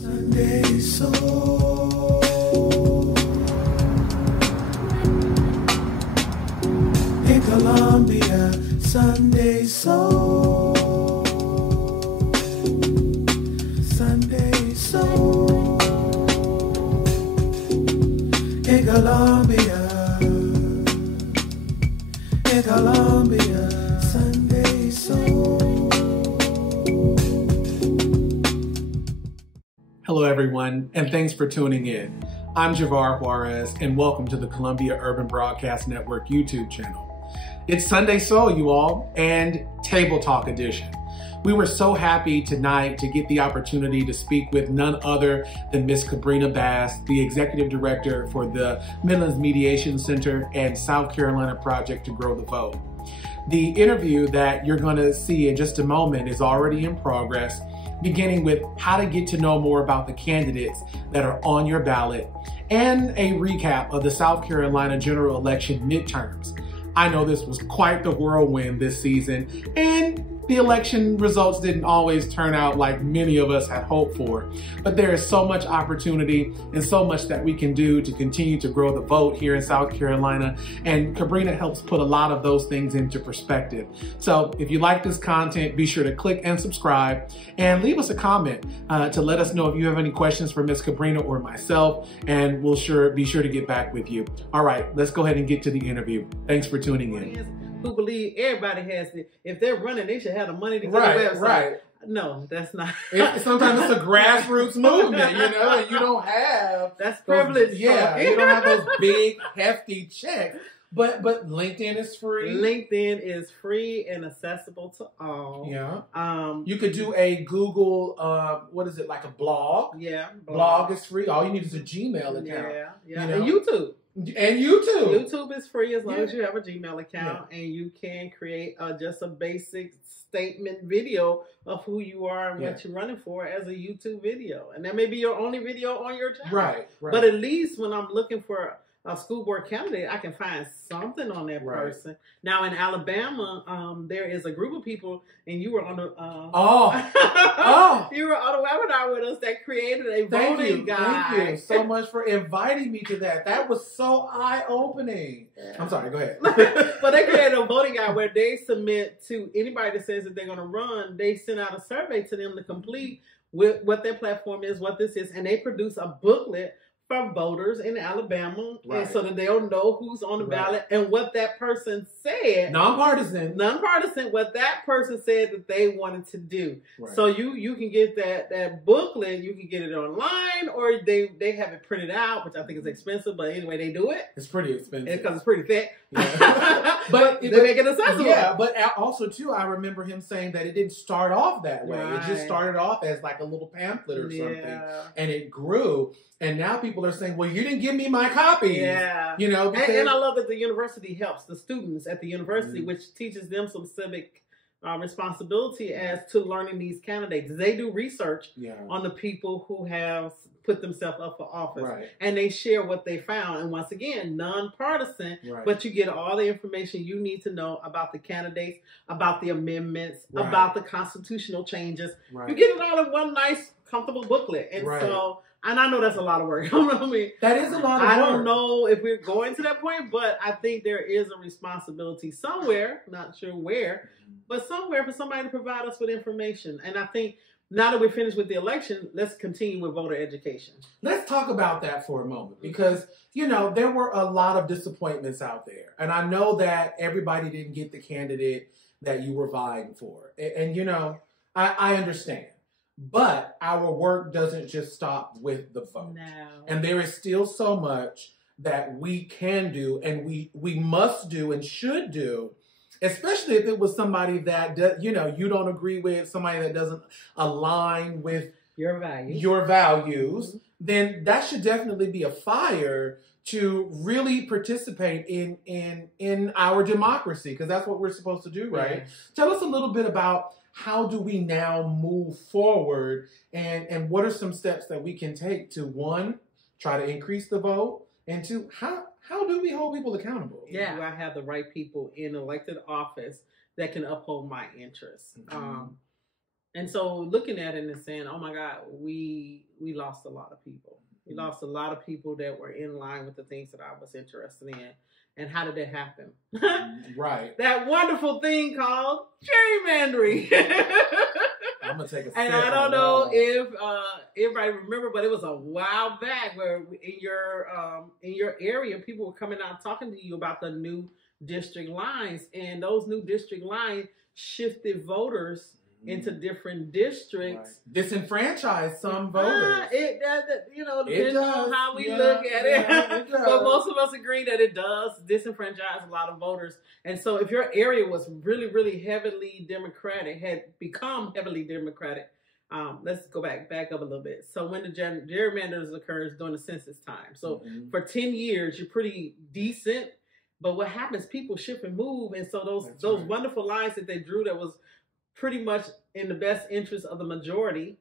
Sunday Soul in Columbia, Sunday Soul, Sunday Soul in Columbia, Sunday Soul. Hello, everyone, and thanks for tuning in. I'm Javar Juarez, and welcome to the Columbia Urban Broadcast Network YouTube channel. It's Sunday Soul, you all, and Table Talk Edition. We were so happy tonight to get the opportunity to speak with none other than Miss Kabrina Bass, the Executive Director for the Midlands Mediation Center and South Carolina Project to Grow the Vote. The interview that you're going to see in just a moment is already in progress, beginning with how to get to know more about the candidates that are on your ballot and a recap of the South Carolina general election midterms. I know this was quite the whirlwind this season, and the election results didn't always turn out like many of us had hoped for, but there is so much opportunity and so much that we can do to continue to grow the vote here in South Carolina, and Kabrina helps put a lot of those things into perspective. So if you like this content, be sure to click and subscribe and leave us a comment to let us know if you have any questions for Miss Kabrina or myself, and we'll be sure to get back with you. All right, let's go ahead and get to the interview. Thanks for tuning in. Who believe everybody has to, if they're running, they should have the money to get a website. Right. No, that's not. Sometimes it's a grassroots movement, you know, and you don't have that's privilege. Yeah, you don't have those big, hefty checks. But LinkedIn is free. LinkedIn is free and accessible to all. Yeah. You could do a Google, what is it, like a blog? Yeah. Blog is free. All you need is a Gmail account. Yeah. You know? And YouTube. And YouTube. YouTube is free as long as you have a Gmail account, and you can create just a basic statement video of who you are and what you're running for as a YouTube video. And that may be your only video on your channel. Right. But at least when I'm looking for a school board candidate, I can find something on that person. Now in Alabama, there is a group of people, and you were on the you were on the webinar with us that created a voting guide. Thank you so much for inviting me to that. That was so eye-opening. I'm sorry, go ahead. But they created a voting guide where they submit to anybody that says that they're going to run. They send out a survey to them to complete with what their platform is, what this is, and they produce a booklet for voters in Alabama, and so that they'll know who's on the ballot and what that person said. Nonpartisan, what that person said that they wanted to do. Right. So you can get that booklet, you can get it online, or they have it printed out, which I think is expensive, but anyway, they do it. It's pretty expensive. Because it's pretty thick. Yeah. but they make it accessible. Yeah, but also, too, I remember him saying that it didn't start off that way. Right. It just started off as like a little pamphlet or something, and it grew. And now people are saying, well, you didn't give me my copy. Yeah. You know, because... and I love that the university helps the students at the university, which teaches them some civic responsibility as to learning these candidates. They do research on the people who have put themselves up for office. Right. And they share what they found. And once again, nonpartisan, but you get all the information you need to know about the candidates, about the amendments, about the constitutional changes. Right. You get it all in one nice, comfortable booklet. And so... And I know that's a lot of work. I mean, that is a lot of work. I don't know if we're going to that point, but I think there is a responsibility somewhere, not sure where, but somewhere for somebody to provide us with information. And I think now that we're finished with the election, let's continue with voter education. Let's talk about that for a moment because, you know, there were a lot of disappointments out there. And I know that everybody didn't get the candidate that you were vying for. And you know, I understand. But our work doesn't just stop with the vote. No. And there is still so much that we can do and we must do and should do, especially if it was somebody that, you know, you don't agree with, somebody that doesn't align with your values. Then that should definitely be a fire to really participate in our democracy, because that's what we're supposed to do, right? Yeah. Tell us a little bit about how do we now move forward, and what are some steps that we can take to, one, try to increase the vote, and two, how do we hold people accountable? Yeah. Do I have the right people in elected office that can uphold my interests? And so looking at it and saying, oh my God, we lost a lot of people. We lost a lot of people that were in line with the things that I was interested in. And how did that happen? Right. That wonderful thing called gerrymandering. I'm gonna take a and I don't know if everybody remember, but it was a while back where in your area, people were coming out talking to you about the new district lines, and those new district lines shifted voters into different districts. Right. Disenfranchise some voters. It does, depends on how we look at it. But most of us agree that it does disenfranchise a lot of voters. And so if your area was really, really heavily Democratic, had become heavily Democratic, let's go back up a little bit. So when the gerrymanders occurs during the census time. So for 10 years, you're pretty decent. But what happens, people shift and move. And so those wonderful lines that they drew that was pretty much in the best interest of the majority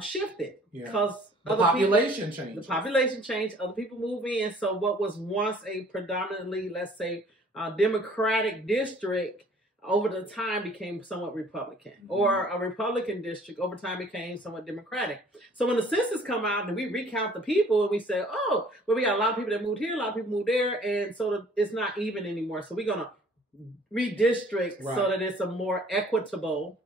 shifted because the population changed. The population changed. Other people move in. So what was once a predominantly, let's say, Democratic district over the time became somewhat Republican, or a Republican district over time became somewhat Democratic. So when the census come out and we recount the people and we say, oh, well, we got a lot of people that moved here, a lot of people moved there, and so it's not even anymore. So we're going to redistrict so that it's a more equitable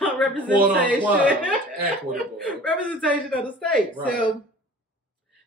representation. Equitable representation of the state. Right. So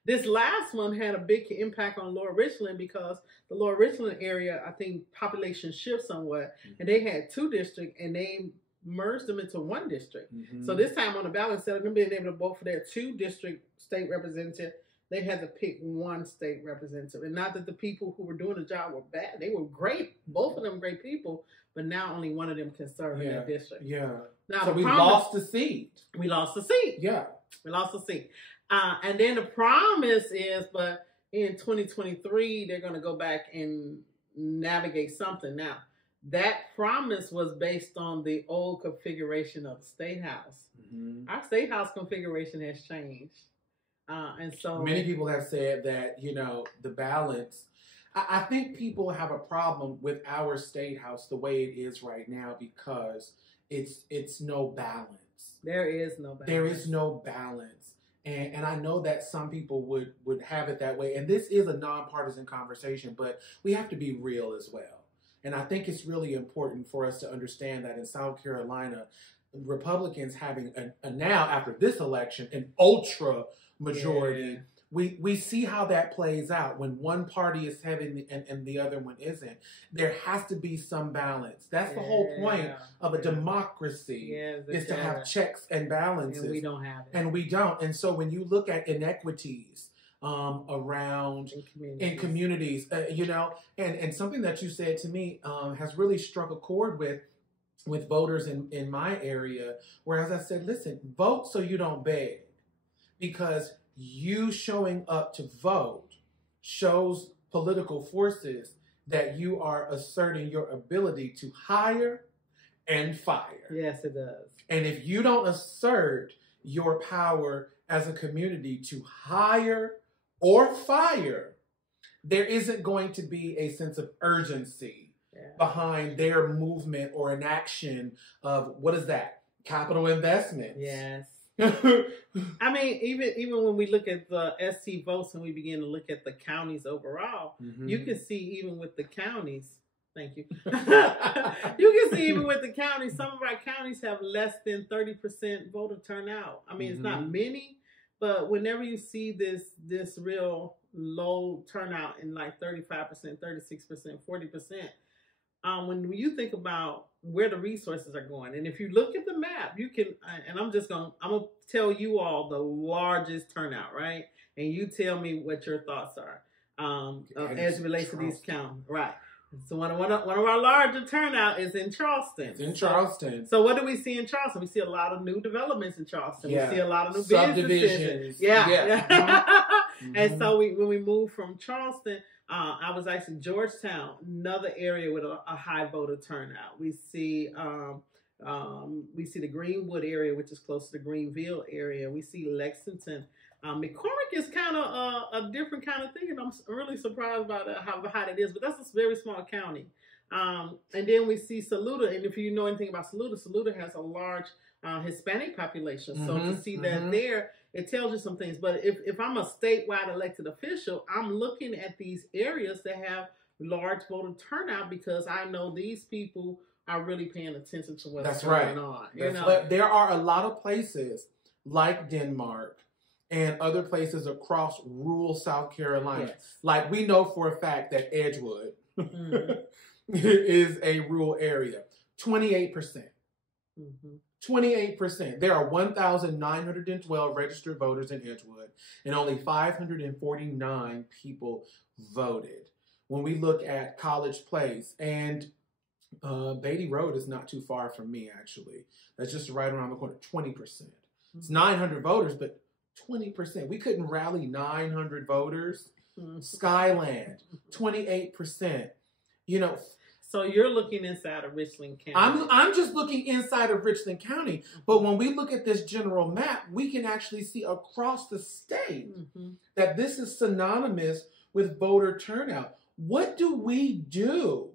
this last one had a big impact on Lower Richland because the Lower Richland area, I think population shifted somewhat, and they had 2 districts and they merged them into 1 district. So this time on the ballot, instead of them being able to vote for their 2 district state representative, they had to pick 1 state representative. And not that the people who were doing the job were bad. They were great. Both of them great people. But now only one of them can serve in that district. Yeah. Now so we lost the seat. We lost the seat. Yeah. We lost the seat. And then the promise is, but in 2023, they're going to go back and navigate something. Now, that promise was based on the old configuration of the State House. Our State House configuration has changed. And so many people have said that, the balance, I think people have a problem with our State House the way it is right now because it's no balance. There is no balance. There is no balance. And I know that some people would have it that way. And this is a nonpartisan conversation, but we have to be real as well. And I think it's really important for us to understand that in South Carolina, Republicans having now, after this election, an ultra majority, we see how that plays out when one party is having and the other one isn't. There has to be some balance. That's the whole point of a democracy, is to have checks and balances. And we don't have it. And we don't. And so when you look at inequities around in communities, and something that you said to me has really struck a chord with voters in my area, whereas I said, listen, vote so you don't beg, because you showing up to vote shows political forces that you are asserting your ability to hire and fire. Yes, it does. And if you don't assert your power as a community to hire or fire, there isn't going to be a sense of urgency behind their movement or an action of, what is that? Capital investment. Yes. I mean, even when we look at the SC votes and we begin to look at the counties overall, you can see even with the counties, thank you. You can see even with the counties, some of our counties have less than 30% voter turnout. I mean, it's not many, but whenever you see this real low turnout in like 35%, 36%, 40%, when you think about where the resources are going, and if you look at the map, you can, and I'm gonna tell you all the largest turnout, right? And you tell me what your thoughts are as it relates to these counties, right? So one of our larger turnout is in Charleston. It's in Charleston. So what do we see in Charleston? We see a lot of new developments in Charleston. Yeah. We see a lot of new subdivisions. And so when we moved from Charleston, I was actually Georgetown, another area with a high voter turnout. We see the Greenwood area, which is close to the Greenville area. We see Lexington. McCormick is kind of a different kind of thing, and I'm really surprised about how high it is. But that's a very small county. And then we see Saluda, and if you know anything about Saluda, Saluda has a large Hispanic population. So to see that there, it tells you some things. But if I'm a statewide elected official, I'm looking at these areas that have large voter turnout because I know these people are really paying attention to what's going on. But there are a lot of places like Denmark and other places across rural South Carolina. Yes. Like we know for a fact that Edgewood is a rural area. 28%. 28%. There are 1,912 registered voters in Edgewood, and only 549 people voted. When we look at College Place, and Beatty Road is not too far from me, actually. That's just right around the corner. 20%. It's 900 voters, but 20%. We couldn't rally 900 voters. Skyland, 28%. You know. So you're looking inside of Richland County. I'm just looking inside of Richland County. But when we look at this general map, we can actually see across the state that this is synonymous with voter turnout. What do we do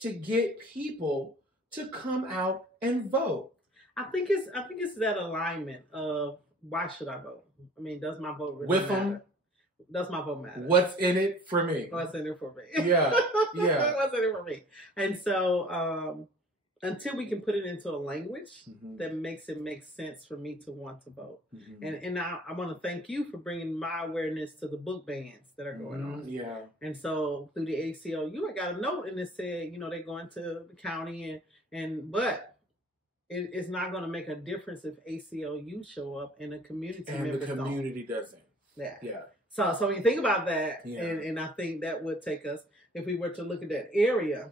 to get people to come out and vote? I think it's that alignment of why should I vote? I mean, does my vote really matter? Them? Does my vote matter? What's in it for me? What's in it for me? Yeah. What's in it for me? And so until we can put it into a language that makes it make sense for me to want to vote. And I want to thank you for bringing my awareness to the book bans that are going on. Yeah. And so through the ACLU, I got a note and it said, they're going to the county but it's not going to make a difference if ACLU show up and the community and the community doesn't. Yeah. So when you think about that, and I think that would take us, if we were to look at that area,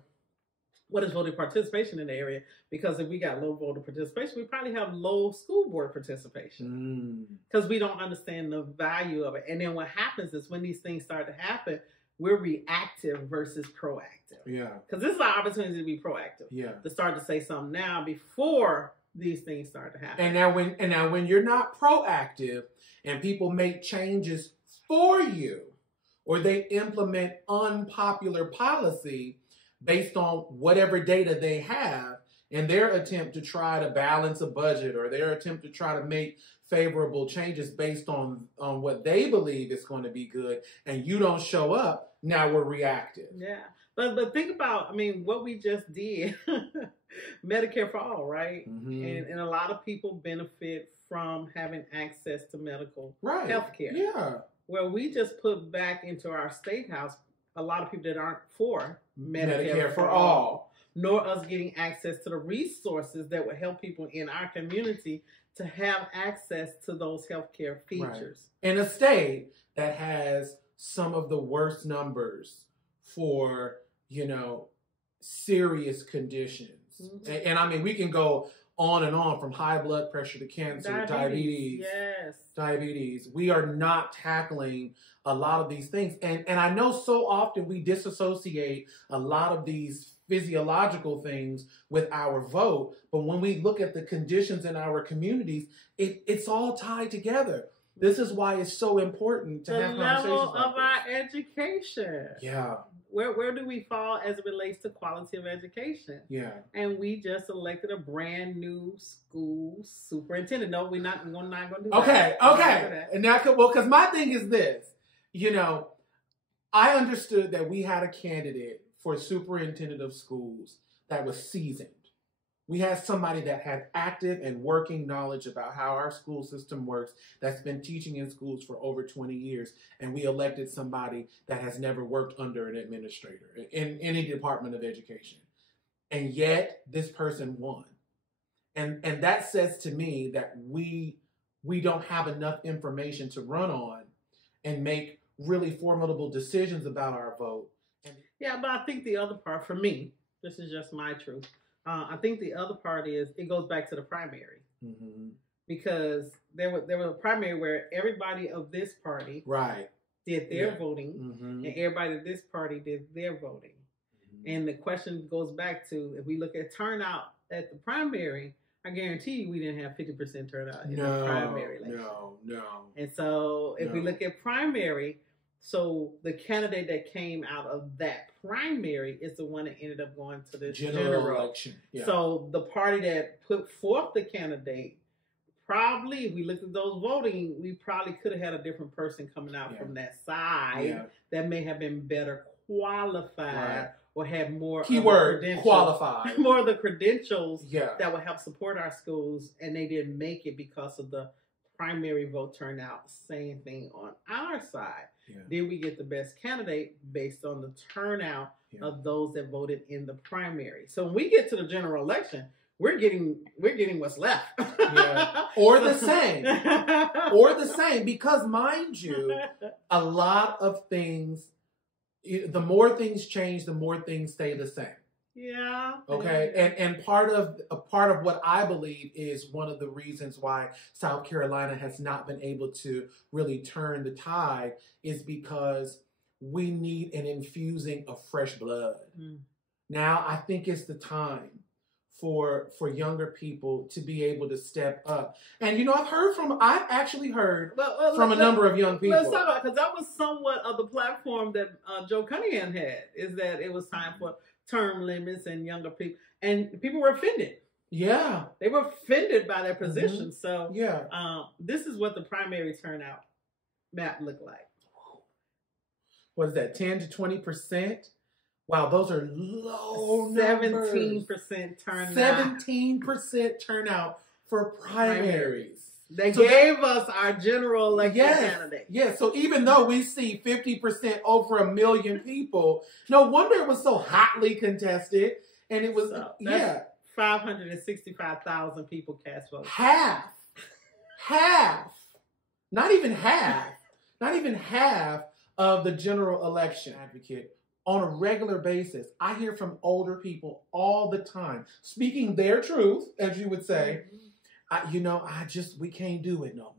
what is voter participation in the area? Because if we got low voter participation, we probably have low school board participation because we don't understand the value of it. And then what happens is when these things start to happen, we're reactive versus proactive. Yeah. Because this is our opportunity to be proactive. Yeah. To start to say something now before these things start to happen. And now when you're not proactive and people make changes for you, or they implement unpopular policy based on whatever data they have in their attempt to try to balance a budget or their attempt to try to make favorable changes based on what they believe is going to be good, and you don't show up, now we're reactive. Yeah. But think about, what we just did, Medicare for all, right? And a lot of people benefit from having access to medical health care. Yeah. Where we just put back into our state house a lot of people that aren't for Medicare for all, nor us getting access to the resources that would help people in our community to have access to those healthcare features. Right. In a state that has some of the worst numbers for, serious conditions. And we can go on and on, from high blood pressure to cancer, diabetes. Yes. Diabetes. We are not tackling a lot of these things. And I know so often we disassociate a lot of these physiological things with our vote. But when we look at the conditions in our communities, it's all tied together. This is why it's so important to have conversations like this. The level of our education. Yeah. Where do we fall as it relates to quality of education? Yeah. And we just elected a brand new school superintendent. No, we're not going to do that. Okay. And now, because my thing is this, I understood that we had a candidate for superintendent of schools that was seasoned. We had somebody that had active and working knowledge about how our school system works, that's been teaching in schools for over 20 years. And we elected somebody that has never worked under an administrator in any department of education. And yet this person won. And that says to me that we don't have enough information to run on and make really formidable decisions about our vote. Yeah, but I think the other part, for me, this is just my truth, I think the other part is it goes back to the primary. Because there was a primary where everybody of this party did their voting, and everybody of this party did their voting. And the question goes back to, if we look at turnout at the primary, I guarantee you we didn't have 50% turnout in the primary election. No. And so if we look at primary, So the candidate that came out of that primary is the one that ended up going to this general election. Yeah. So the party that put forth the candidate, probably, if we looked at those voting, we probably could have had a different person coming out from that side that may have been better qualified or had more keyword qualified, more of the credentials that would help support our schools, and they didn't make it because of the primary vote turnout. Same thing on our side. Did we get the best candidate based on the turnout of those that voted in the primary? So when we get to the general election, we're getting what's left. Or the same. Or the same. Because mind you, a lot of things, the more things change, the more things stay the same. Yeah. Okay. And part of what I believe is one of the reasons why South Carolina has not been able to really turn the tide is because we need an infusing of fresh blood. Now I think it's the time for younger people to be able to step up. And I've actually heard from a number of young people. Let's talk about, because that was somewhat of the platform that Joe Cunningham had, is that it was time for term limits and younger people, and people were offended. Yeah, they were offended by their position. So this is what the primary turnout map looked like. What is that? 10 to 20%. Wow, those are low numbers. 17% turnout. 17% turnout for primaries. They gave us our general election candidate. Yes, so even though we see 50% over 1 million people, no wonder it was so hotly contested. And it was, 565,000 people cast votes. Half. Not even half of the general election advocate. On a regular basis, I hear from older people all the time, speaking their truth, as you would say. We can't do it no more.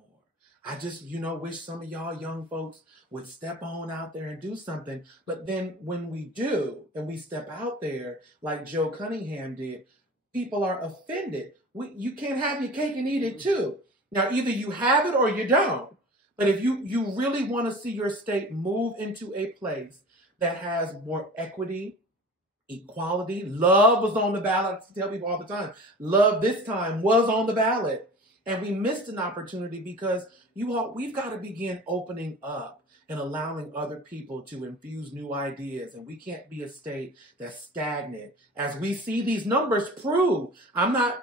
I just, wish some of y'all young folks would step on out there and do something. But then when we do, and we step out there like Joe Cunningham did, people are offended. You can't have your cake and eat it too. Now, either you have it or you don't. But if you really want to see your state move into a place that has more equity, equality, love was on the ballot. I tell people all the time, love this time was on the ballot. And we missed an opportunity because we've got to begin opening up and allowing other people to infuse new ideas. And we can't be a state that's stagnant. As we see these numbers prove,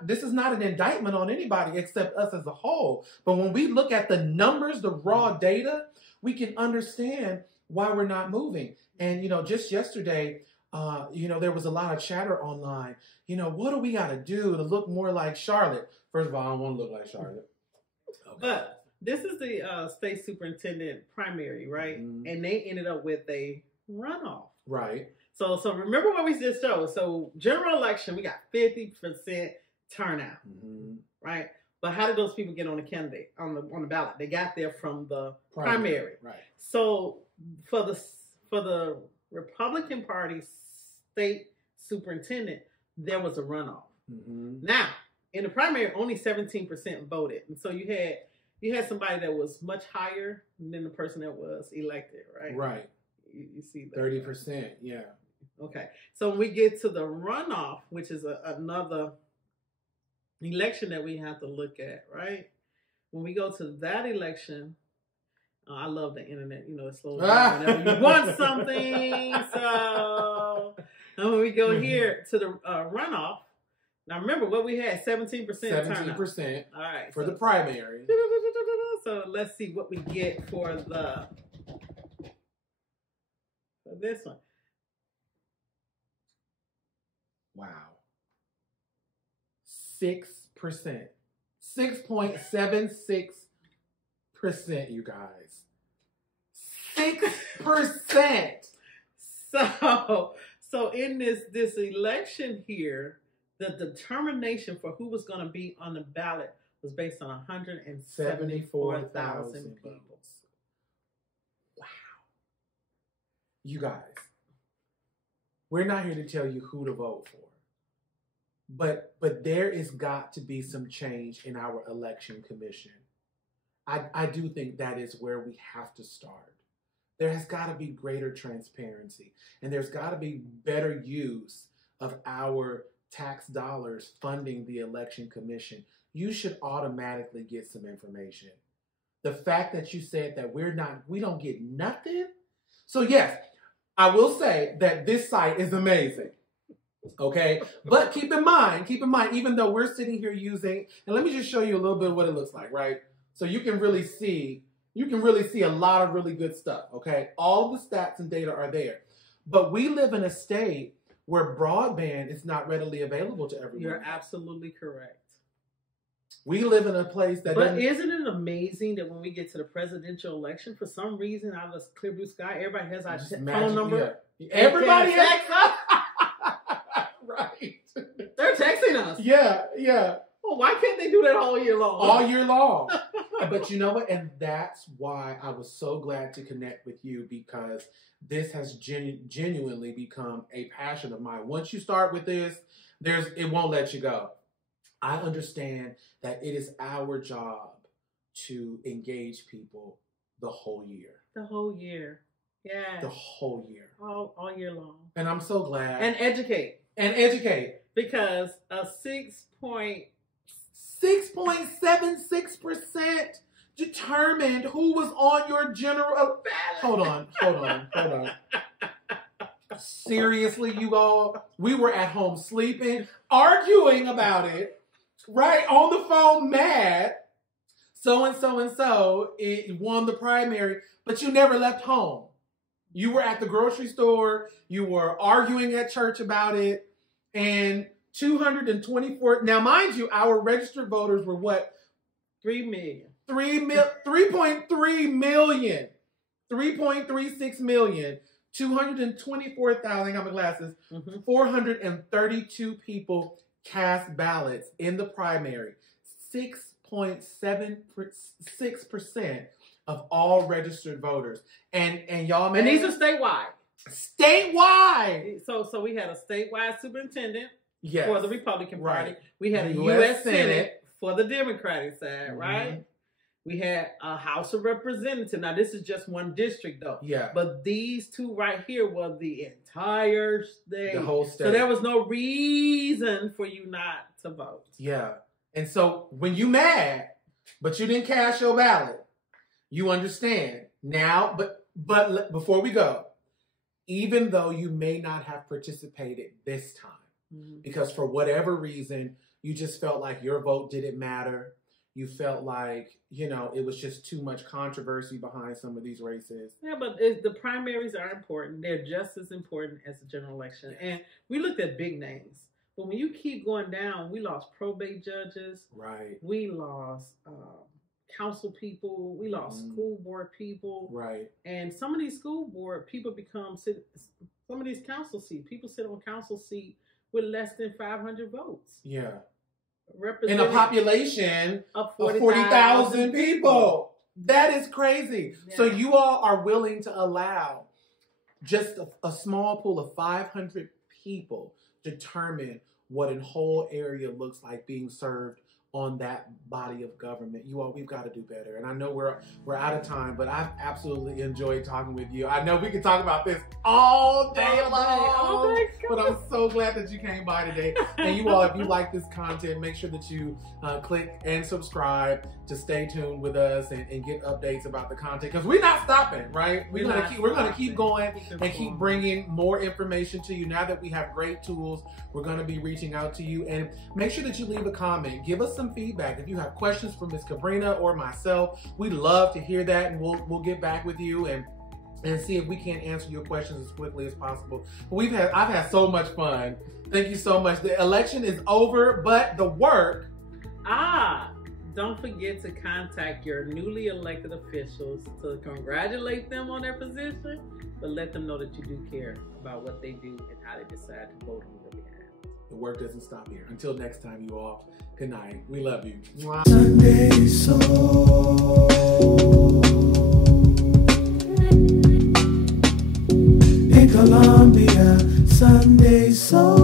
this is not an indictment on anybody except us as a whole. But when we look at the numbers, the raw data, we can understand why we're not moving. And, just yesterday, there was a lot of chatter online. What do we got to do to look more like Charlotte? First of all, I don't want to look like Charlotte. Okay. But this is the state superintendent primary, right? Mm-hmm. And they ended up with a runoff. Right. So remember what we just showed. So general election, we got 50% turnout, right? But how did those people get on the candidate on the ballot? They got there from the primary. Right. So for the Republican Party state superintendent, there was a runoff. Mm-hmm. Now, in the primary, only 17% voted. And so you had somebody that was much higher than the person that was elected, right? Right. You see that. 30%, yeah. Okay. So when we get to the runoff, which is another election that we have to look at, right? When we go to that election, I love the internet. It slows down whenever you want something. So, and when we go here to the runoff, now remember what we had, 17% 17%. All right. For the primary. So let's see what we get for this one. Wow. 6%. 6.76%, you guys. 6%. So in this election here, the determination for who was going to be on the ballot was based on 174,000 people. Wow. You guys, we're not here to tell you who to vote for. But there is got to be some change in our election commission. I do think that is where we have to start. There has got to be greater transparency, and there's got to be better use of our tax dollars funding the election commission. You should automatically get some information. The fact that you said that we don't get nothing. So yes, I will say that this site is amazing. Okay, but keep in mind, even though we're sitting here using, and let me just show you a little bit of what it looks like, right? So you can really see a lot of really good stuff, okay? All the stats and data are there. But we live in a state where broadband is not readily available to everyone. You're absolutely correct. We live in a place that... But isn't it amazing that when we get to the presidential election, for some reason, out of the clear blue sky, everybody has our phone number? Yeah. Everybody has... Right. They're texting us. Yeah, yeah. Well, why can't they do that all year long? All year long. But you know what? And that's why I was so glad to connect with you, because this has genuinely become a passion of mine. Once you start with this, it won't let you go. I understand that it is our job to engage people the whole year. The whole year. Yeah. The whole year. All year long. And I'm so glad. And educate. Because a 6.76% determined who was on your general ballot. Hold on. Seriously, you all? We were at home sleeping, arguing about it, right? On the phone, mad. So and so, it won the primary, but you never left home. You were at the grocery store, you were arguing at church about it, and 224, now mind you, our registered voters were what? 3 million. 3.3 million. 3.36 million. 224,000, I got my glasses, 432 people cast ballots in the primary. 6.76% of all registered voters. And y'all, and these are statewide. Statewide. So we had a statewide superintendent yes. for the Republican Party. Right. We had a U.S. Senate for the Democratic side, right? We had a House of Representatives. Now, this is just one district, though. Yeah. But these two right here were the entire state. The whole state. So there was no reason for you not to vote. Yeah. And so when you mad, but you didn't cast your ballot, you understand. Now, but before we go, even though you may not have participated this time, because for whatever reason, you just felt like your vote didn't matter. You felt like, it was just too much controversy behind some of these races. Yeah, but the primaries are important. They're just as important as the general election. And we looked at big names. But when you keep going down, we lost probate judges. Right. We lost council people. We lost school board people. Right. And some of these school board people some of these council seats, people sit on council seat with less than 500 votes. Yeah. In a population of 40,000 people. That is crazy. Yeah. So you all are willing to allow just a small pool of 500 people determine what a whole area looks like being served on that body of government. You all, we've got to do better. And I know we're out of time, but I've absolutely enjoyed talking with you. I know we could talk about this all day long, oh but I'm so glad that you came by today. And you all, if you like this content, make sure that you click and subscribe to stay tuned with us and get updates about the content, because we're not stopping, right? We're gonna keep going and keep bringing more information to you. Now that we have great tools, we're gonna be reaching out to you, and make sure that you leave a comment. Give us some feedback. If you have questions for Ms. Kabrina or myself, we'd love to hear that, and we'll get back with you and see if we can't answer your questions as quickly as possible. But I've had so much fun. Thank you so much. The election is over, but the work. Don't forget to contact your newly elected officials to congratulate them on their position, but let them know that you do care about what they do and how they decide to vote on their behalf. The work doesn't stop here. Until next time, you all, good night. We love you. Sunday Soul. In Colombia, Sunday Soul.